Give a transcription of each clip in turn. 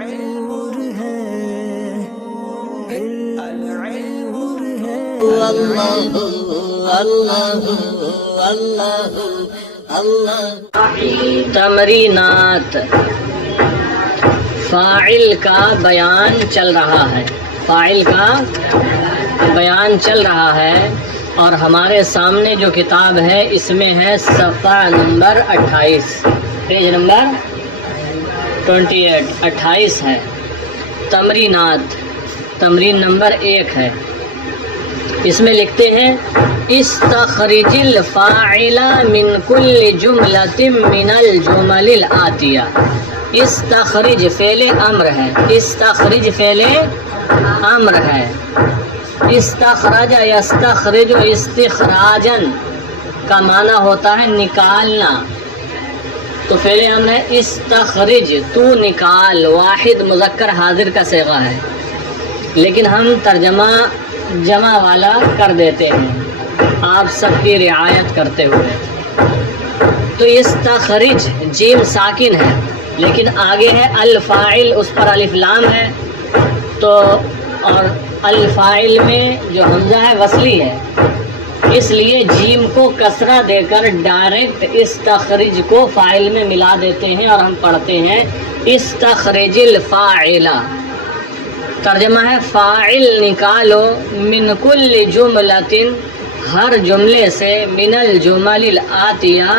نور ہے نور ہے اللہ اللہ اللہ اللہ۔ تمرینات، فاعل کا بیان چل رہا ہے، فاعل کا بیان چل رہا ہے، اور ہمارے سامنے جو کتاب ہے اس میں ہے صفحہ نمبر 28، پیج نمبر 28 ہے۔ تمرینات، تمرین نمبر 1 ہے، اس میں لکھتے ہیں استخرج الفاعل من کل جملۃ من الجمل الآتیہ۔ استخرج فعل امر ہے، استخرج فعل امر ہے، استخرج یستخرج استخراجن کا معنی ہوتا ہے نکالنا، تو فعل امر ہے استخرج، تو نکال، واحد مذکر حاضر کا صیغہ ہے، لیکن ہم ترجمہ جمع والا کر دیتے ہیں آپ سب کی رعایت کرتے ہوئے۔ تو استخرج جیم ساکن ہے، لیکن آگے ہے الفاعل، اس پر الف لام ہے، تو اور الفاعل میں جو حمزہ ہے وصلی ہے، اس لیے جیم کو کسرہ دے کر ڈائریکٹ استخرج کو فاعل میں ملا دیتے ہیں، اور ہم پڑھتے ہیں استخرج الفاعل۔ ترجمہ ہے فاعل نکالو، من کل جملۃ، ہر جملے سے، من الجمل الآتیہ،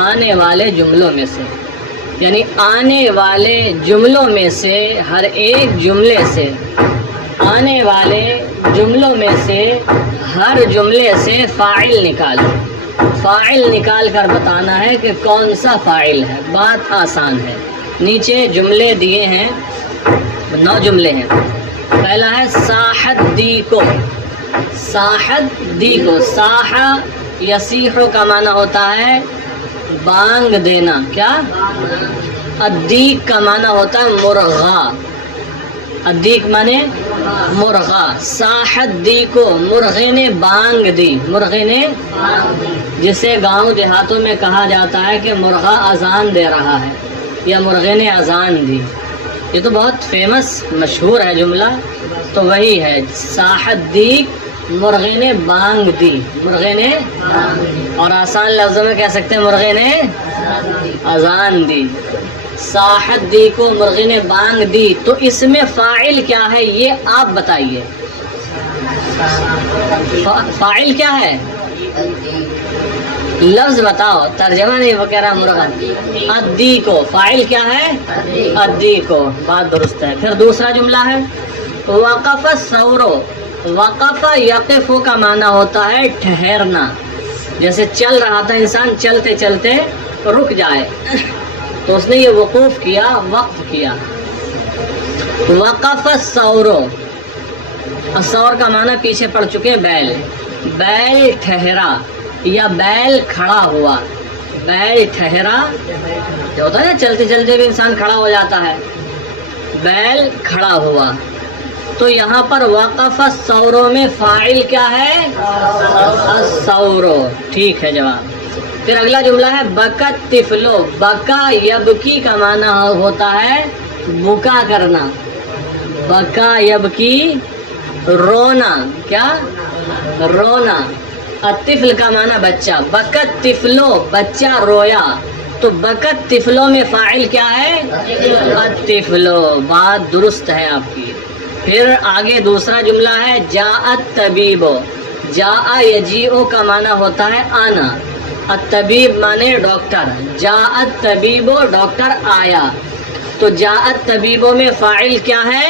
آنے والے جملوں میں سے، یعنی آنے والے جملوں میں سے، ہر ایک جملے سے، آنے والے جملوں میں سے ہر جملے سے فاعل نکالو۔ فاعل نکال کر بتانا ہے کہ کون سا فاعل ہے، بات آسان ہے۔ نیچے جملے دیے ہیں، 9 جملے ہیں۔ پہلا ہے صاحت دی کو، صاحت دی کو، صاحہ یصیح کا معنی ہوتا ہے بانگ دینا، کیا؟ الدیک کا معنی ہوتا ہے مرغا، الدیک مانے مرغا۔ صاحت دی کو، مرغے نے بانگ دی، مرغے نے، جسے گاؤں دیہاتوں میں کہا جاتا ہے کہ مرغا اذان دے رہا ہے یا مرغے نے اذان دی، یہ تو بہت فیمس مشہور ہے جملہ، تو وہی ہے صاحت دی، مرغے نے بانگ دی، مرغے نے، اور آسان لفظوں میں کہہ سکتے ہیں مرغے نے اذان دی۔ صاحت دی کو، مرغے نے بانگ دی، تو اس میں فاعل کیا ہے یہ آپ بتائیے، فاعل کیا ہے؟ لفظ بتاؤ، ترجمہ نہیں، وہ کہہ رہا مرغا۔ ادی کو، فاعل کیا ہے؟ ادی کو، بات درست ہے۔ پھر دوسرا جملہ ہے وقف الثور، وقف یقف کا معنی ہوتا ہے ٹھہرنا، جیسے چل رہا تھا انسان، چلتے چلتے رک جائے، تو اس نے یہ وقوف کیا، وقف کیا۔ وقف الثور، الثور کا معنی پیچھے پڑ چکے ہیں بیل، بیل ٹھہرا یا بیل کھڑا ہوا، بیل ٹھہرا، جو ہوتا ہے نا چلتے چلتے بھی انسان کھڑا ہو جاتا ہے، بیل کھڑا ہوا۔ تو یہاں پر وقف الثور میں فاعل کیا ہے؟ الثور، ٹھیک ہے جواب۔ پھر اگلا جملہ ہے بکت طفلو، بکا یبکی کا معنی ہوتا ہے بکا کرنا، بکا یبکی رونا، کیا؟ رونا۔ الطفل کا معنی بچہ، بکت طفلو بچہ رویا، تو بکت طفلو میں فاعل کیا ہے؟ الطفلو، بات درست ہے آپ کی۔ پھر آگے دوسرا جملہ ہے جاء الطبیب، جاء یجیء کا معنی ہوتا ہے آنا، الطبیب مانے ڈاکٹر، جاء الطبیب ڈاکٹر آیا، تو جاء الطبیب میں فاعل کیا ہے؟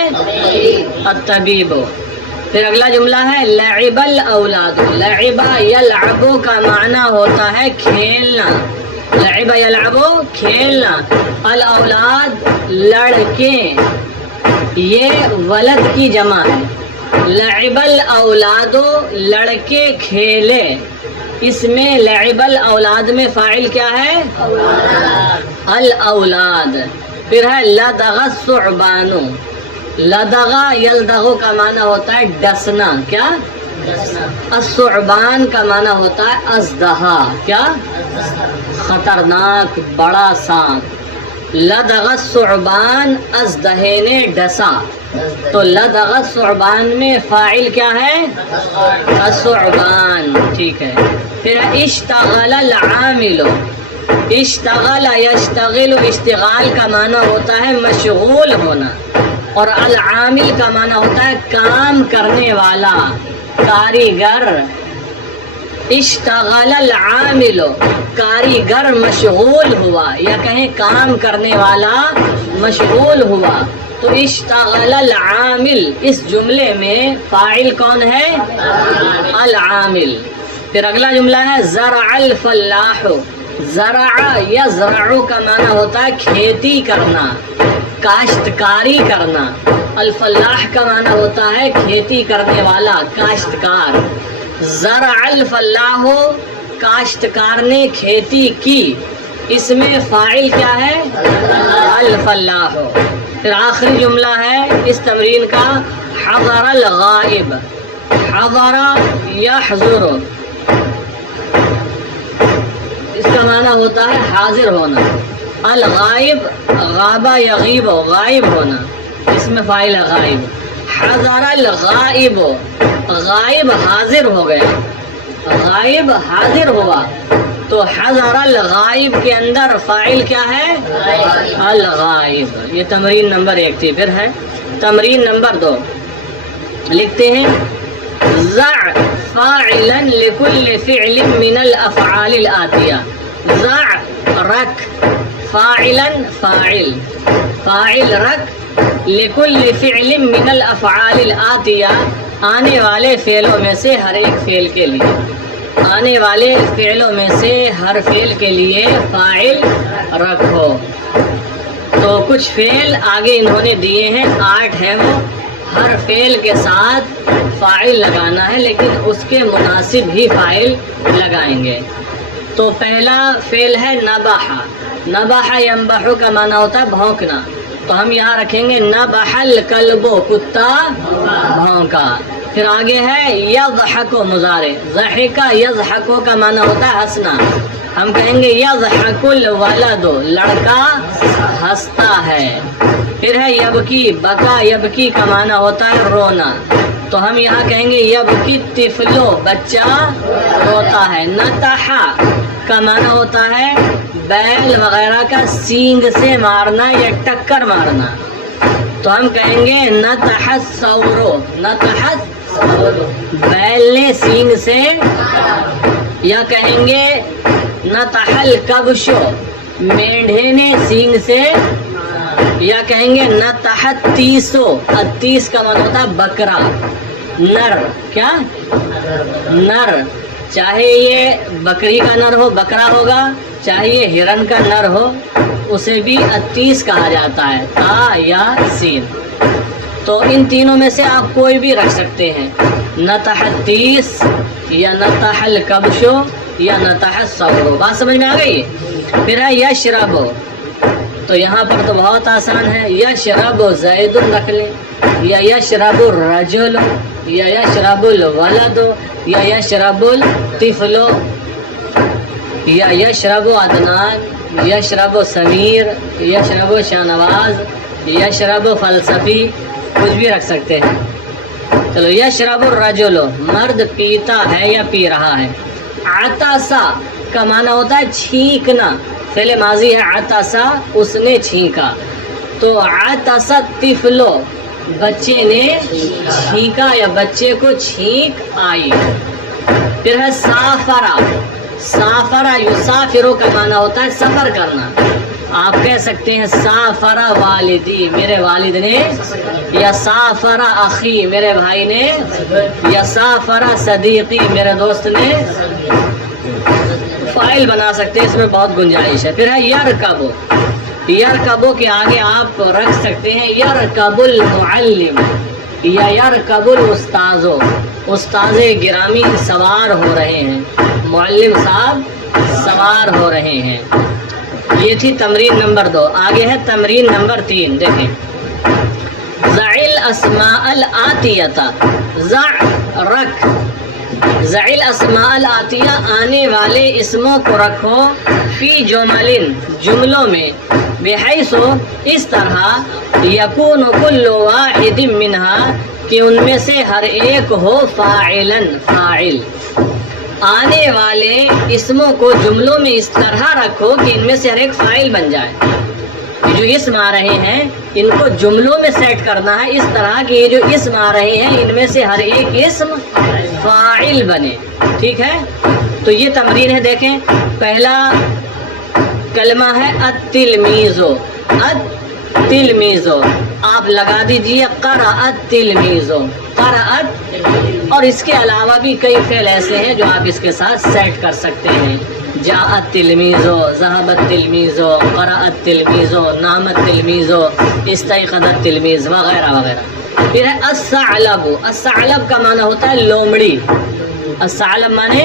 الطبیب۔ پھر اگلا جملہ ہے لعب الاولاد، لعب یلعب کا معنی ہوتا ہے کھیلنا، لعب یلعب کھیلنا، الاولاد لڑکے، یہ ولد کی جمع ہے، لعب الاولاد لڑکے کھیلے، اس میں لعب الاولاد میں فاعل کیا ہے؟ الاولاد۔ پھر ہے لدغ الثعبان، لدغ یلدغ کا معنی ہوتا ہے ڈسنا، کیا؟ الثعبان کا معنی ہوتا ہے ازدہا، کیا؟ خطرناک بڑا سانپ۔ لدغ الثعبان ازدہے نے ڈسا، تو لدغ الثعبان میں فاعل کیا ہے؟ الثعبان، ٹھیک ہے۔ پھر اشتغل العامل، اشتغل یشتغل، اشتغال کا معنی ہوتا ہے مشغول ہونا، اور العامل کا معنی ہوتا ہے کام کرنے والا، کاریگر۔ اشتغل العامل، کاریگر مشغول ہوا، یا کہیں کام کرنے والا مشغول ہوا، تو اشتغل العامل اس جملے میں فاعل کون ہے؟ العامل۔ پھر اگلا جملہ ہے زرع الفلاح، زرع یزرع کا معنی ہوتا ہے کھیتی کرنا، کاشتکاری کرنا، الفلاح کا معنی ہوتا ہے کھیتی کرنے والا، کاشتکار۔ زرع الفلاح، کاشتکار نے کھیتی کی، اس میں فاعل کیا ہے؟ الفلاح۔ پھر آخری جملہ ہے اس تمرین کا حضر الغائب، حضر یحضر، اس کا معنی ہوتا ہے حاضر ہونا، الغائب غابہ یغیب، غائب ہونا، اس میں فاعل ہے غائب۔ حضر الغائب، غائب حاضر ہو گیا، غائب حاضر ہوا، تو حضر الغائب کے اندر فاعل کیا ہے؟ الغائب۔ یہ تمرین نمبر 1 تھی۔ پھر ہے تمرین نمبر 2، لکھتے ہیں ضع فاعلا لكل فعل من الافعال الآتیہ، ضع رکھ، فاعلا فاعل، فاعل رکھ، لكل فعل من الافعال الآتیہ آنے والے فعلوں میں سے ہر ایک فعل کے لیے، آنے والے فعلوں میں سے ہر فعل کے لیے فاعل رکھو۔ تو کچھ فعل آگے انہوں نے دیے ہیں، 8 ہیں، وہ ہر فعل کے ساتھ فاعل لگانا ہے، لیکن اس کے مناسب ہی فاعل لگائیں گے۔ تو پہلا فعل ہے نبح، نبح ینبح کا معنی ہوتا ہے بھونکنا، تو ہم یہاں رکھیں گے نبح الکلب، کتا بھونکا۔ پھر آگے ہے یضحک، مضارع، ضحک یضحک کا معنی ہوتا ہے ہنسنا، ہم کہیں گے یضحک الولد، لڑکا ہنستا ہے۔ پھر ہے یبکی، بکا یبکی کا معنی ہوتا ہے رونا، تو ہم یہاں کہیں گے یبکی الطفل، بچہ روتا ہے۔ نتح کا معنی ہوتا ہے بیل وغیرہ کا سینگ سے مارنا یا ٹکر مارنا، تو ہم کہیں گے نتح الثور، نتح بیل نے سینگ سے، یا کہیں گے نتح الکبش، مینڈھے نے سینگ سے، یا کہیں گے نتح التیس، التیس کا معنی ہوتا ہے بکرا، نر، کیا نر، چاہے یہ بکری کا نر ہو بکرا ہوگا، چاہے یہ ہرن کا نر ہو اسے بھی التیس کہا جاتا ہے، تا یا سین۔ تو ان تینوں میں سے آپ کوئی بھی رکھ سکتے ہیں، نتح التیس یا نتح الکبش یا نتح الثور۔ بات سمجھ میں آ گئی؟ پھر ہے یشرب، تو یہاں پر تو بہت آسان ہے، یشرب زید رکھ لیں، یا یشرب الرجل، یا یشرب الولد، یا یشرب الطفل، یا یشرب عدنان، یشرب سمیر، یشرب شاہنواز، یشرب فلسفی، کچھ بھی رکھ سکتے ہیں۔ چلو یشرب الرجل، مرد پیتا ہے یا پی رہا ہے۔ عطسا کا معنی ہوتا ہے چھینکنا، فعل ماضی ہے عطسا، اس نے چھینکا، تو عطس الطفل، بچے نے چھینکا یا بچے کو چھینک آئی۔ پھر ہے سافرا، سافرا یسافرو کا معنی ہوتا ہے سفر کرنا، آپ کہہ سکتے ہیں سافرا والدی، میرے والد نے، یا سافرا اخی، میرے بھائی نے، یا سافرا صدیقی، میرے دوست نے، فاعل بنا سکتے ہیں، اس میں بہت گنجائش ہے۔ پھر ہے یرکب، یرکبو کے آگے آپ رکھ سکتے ہیں یرکب المعلم یا یرکب الاستاذ، استاذ گرامی سوار ہو رہے ہیں، معلم صاحب سوار ہو رہے ہیں۔ یہ تھی تمرین نمبر 2۔ آگے ہے تمرین نمبر 3، دیکھیں ضع الاسماء الآتیہ، ضع رکھ، ذعل اسماء الآتیہ آنے والے اسموں کو رکھو فی جملن جملوں میں بحیث اس طرح یکون کل واحد منہا کہ ان میں سے ہر ایک ہو فاعلن فاعل. آنے والے اسموں کو جملوں میں اس طرح رکھو کہ ان میں سے ہر ایک فاعل بن جائے. یہ جو اسم آ رہے ہیں ان کو جملوں میں سیٹ کرنا ہے اس طرح کہ یہ جو اسم آ رہے ہیں ان میں سے ہر ایک اسم فاعل بنے. ٹھیک ہے, تو یہ تمرین ہے. دیکھیں پہلا کلمہ ہے التلمیذو. التلمیذو آپ لگا دیجئے قرأ التلمیذو. قرأت, اور اس کے علاوہ بھی کئی فعل ایسے ہیں جو آپ اس کے ساتھ سیٹ کر سکتے ہیں. جاء التلمیذو, ذهب التلمیذو, قرأ التلمیذو, نام التلمیذو, استيقظ التلمیذ وغیرہ وغیرہ. پھر ہے الثعلب. الثعلب کا معنی ہوتا ہے لومڑی. الثعلب معنی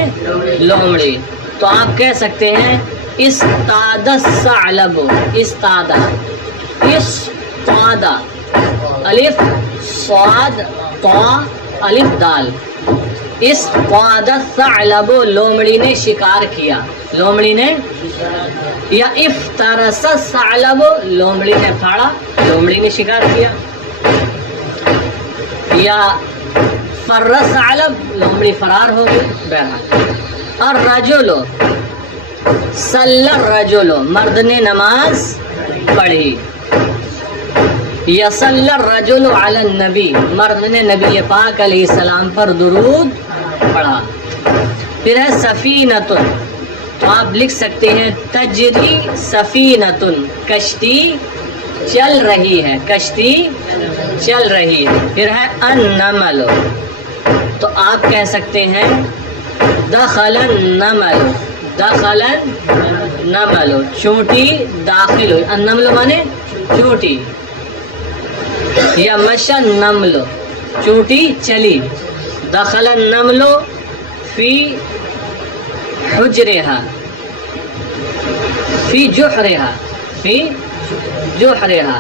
لومڑی. تو آپ کہہ سکتے ہیں استاد الثعلب. استاد, استاد, الف صاد طا الف دال. استاد الثعلب لومڑی نے شکار کیا. لومڑی نے, یا افترس الثعلب لومڑی نے پھاڑا, لومڑی نے شکار کیا. یا فر الثعلب لومڑی فرار ہو گئی. بہرحال الرجل صلی الرجل مرد نے نماز پڑھی. یصلی الرجل علی النبی مرد نے نبی پاک علیہ السلام پر درود پڑھا. پھر ہے سفینۃ, تو آپ لکھ سکتے ہیں تجری سفینۃ کشتی چل رہی ہے. کشتی چل رہی ہے. پھر ہے النمل, تو آپ کہہ سکتے ہیں دخل النمل. دخل النمل چونٹی داخل ہوئی. النمل مانے چونٹی. یا مشى النمل چونٹی چلی. دخل النمل فی حجرها فی جحرها فی جحرها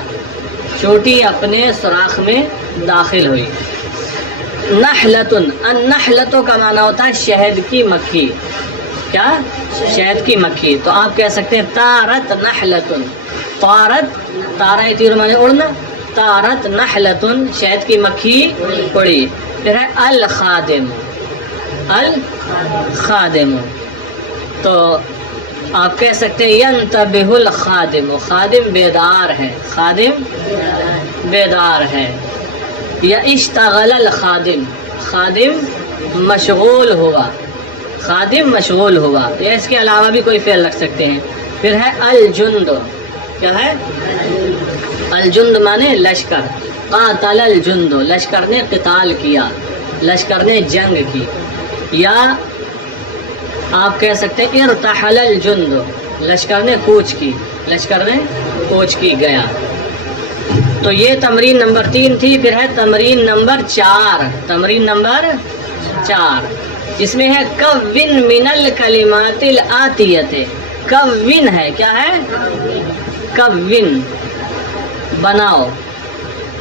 چونٹی اپنے سوراخ میں داخل ہوئی. نحلۃ, النحلۃ کا معنی ہوتا ہے شہد کی مکھی. کیا؟ شہد کی مکھی. تو آپ کہہ سکتے ہیں طارت نحلۃ. طارت, تارا تیر معنی اڑنا. طارت نحلۃ شہد کی مکھی اڑی. پھر ہے الخادم. الخادم, تو آپ کہہ سکتے ہیں ینتبہ الخادم. خادم بیدار ہے. خادم بیدار ہے. یا اشتغل الخادم خادم مشغول ہوا. خادم مشغول ہوا. یا اس کے علاوہ بھی کوئی فعل رکھ سکتے ہیں. پھر ہے الجند. کیا ہے؟ الجند مانے لشکر. قاتل الجند لشکر نے قتال کیا, لشکر نے جنگ کی. یا آپ کہہ سکتے ہیں ارتحل الجند لشکر نے کوچ کی. لشکر نے کوچ کی گیا. تو یہ تمرین نمبر 3 تھی. پھر ہے تمرین نمبر 4. تمرین نمبر 4 جس میں ہے کون من الکلمات الآتیۃ. کون ہے, کیا ہے؟ کون بناؤ.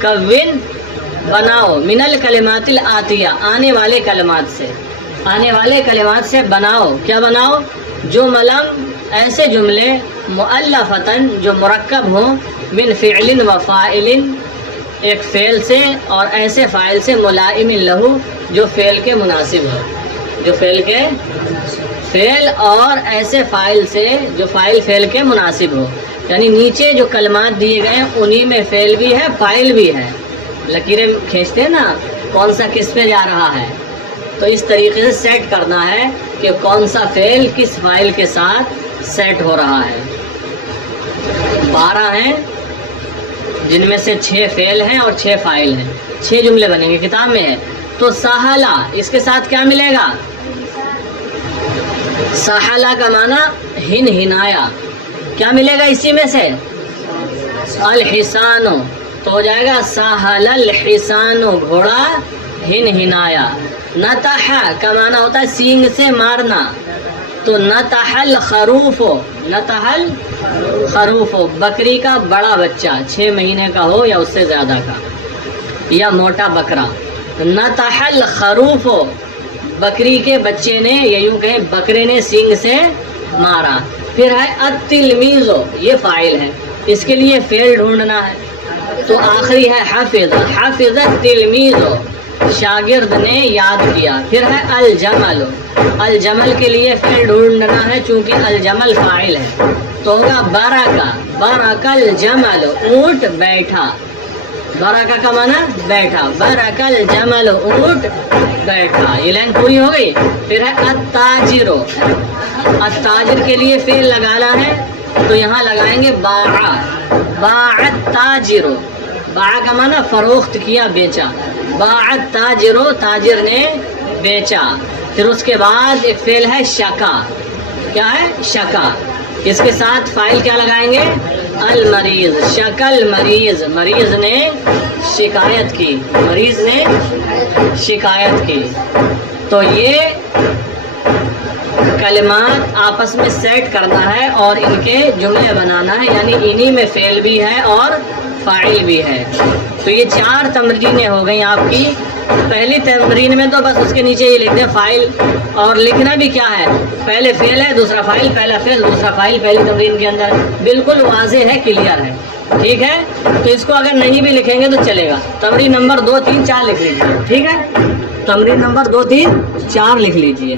کون بناؤ من الکلمات الآتیہ آنے والے کلمات سے. آنے والے کلمات سے بناؤ. کیا بناؤ؟ جملم ایسے جملے مؤلفتن جو مرکب ہوں من فعل و فاعل ایک فعل سے اور ایسے فاعل سے ملائم لہو جو فعل کے مناسب ہو. جو فعل کے فعل اور ایسے فاعل سے جو فاعل فعل کے مناسب ہو. یعنی نیچے جو کلمات دیے گئے ہیں انہی میں فعل بھی ہے فاعل بھی ہے. لکیریں کھینچتے ہیں نا کون سا کس پہ جا رہا ہے, تو اس طریقے سے سیٹ کرنا ہے کہ کون سا فعل کس فاعل کے ساتھ سیٹ ہو رہا ہے. 12 ہیں جن میں سے 6 فعل ہیں اور 6 فاعل ہیں. 6 جملے بنیں گے, کتاب میں ہے. تو سہلا اس کے ساتھ کیا ملے گا؟ سہلا کا معنی ہن ہنایا. کیا ملے گا اسی میں سے؟ الحسان, تو ہو جائے گا سہل الحسان گھوڑا ہن ہنایا. نتح کا معنی ہوتا ہے سینگ سے مارنا. تو نتح الخروف. نتح الخروف بکری کا بڑا بچہ 6 مہینے کا ہو یا اس سے زیادہ کا, یا موٹا بکرا. نتح الخروف بکری کے بچے نے یا یوں کہیں بکرے نے سینگ سے مارا. پھر ہے التلمیذ، یہ فاعل ہے، اس کے لیے فعل ڈھونڈنا ہے. تو آخری ہے حفظ، حفظ التلمیذ، شاگرد نے یاد کیا. پھر ہے الجمل، الجمل کے لیے فعل ڈھونڈنا ہے چونکہ الجمل فاعل ہے، تو ہوگا برکہ، برکہ الجمل، اونٹ بیٹھا. برکہ کا معنی بیٹھا، برکہ الجمل، اونٹ بیٹھا. یہ لائن پوری ہو گئی. پھر ہے التاجر، التاجر کے لیے فعل لگانا ہے تو یہاں لگائیں گے باع، باع التاجر، باع کا معنی فروخت کیا، بیچا. باع التاجر، تاجر نے بیچا. پھر اس کے بعد ایک فعل ہے شکا. کیا ہے؟ شکا. اس کے ساتھ فاعل کیا لگائیں گے؟ المریض، شکل مریض، مریض نے شکایت کی، مریض نے شکایت کی. تو یہ کلمات آپس میں سیٹ کرنا ہے اور ان کے جملے بنانا ہے، یعنی انہی میں فعل بھی ہے اور فاعل بھی ہے. تو یہ 4 تمرینیں ہو گئیں آپ کی. پہلی تمرین میں تو بس اس کے نیچے ہی لکھ دیں فاعل، اور لکھنا بھی کیا ہے، پہلے فعل ہے دوسرا فاعل، پہلا فعل دوسرا فاعل پہلی تمرین کے اندر. بالکل واضح ہے، کلیئر ہے. ٹھیک ہے، تو اس کو اگر نہیں بھی لکھیں گے تو چلے گا. تمرین نمبر 2 3 4 لکھ لیجیے. ٹھیک ہے، تمرین نمبر 2 3 4 لکھ لیجیے.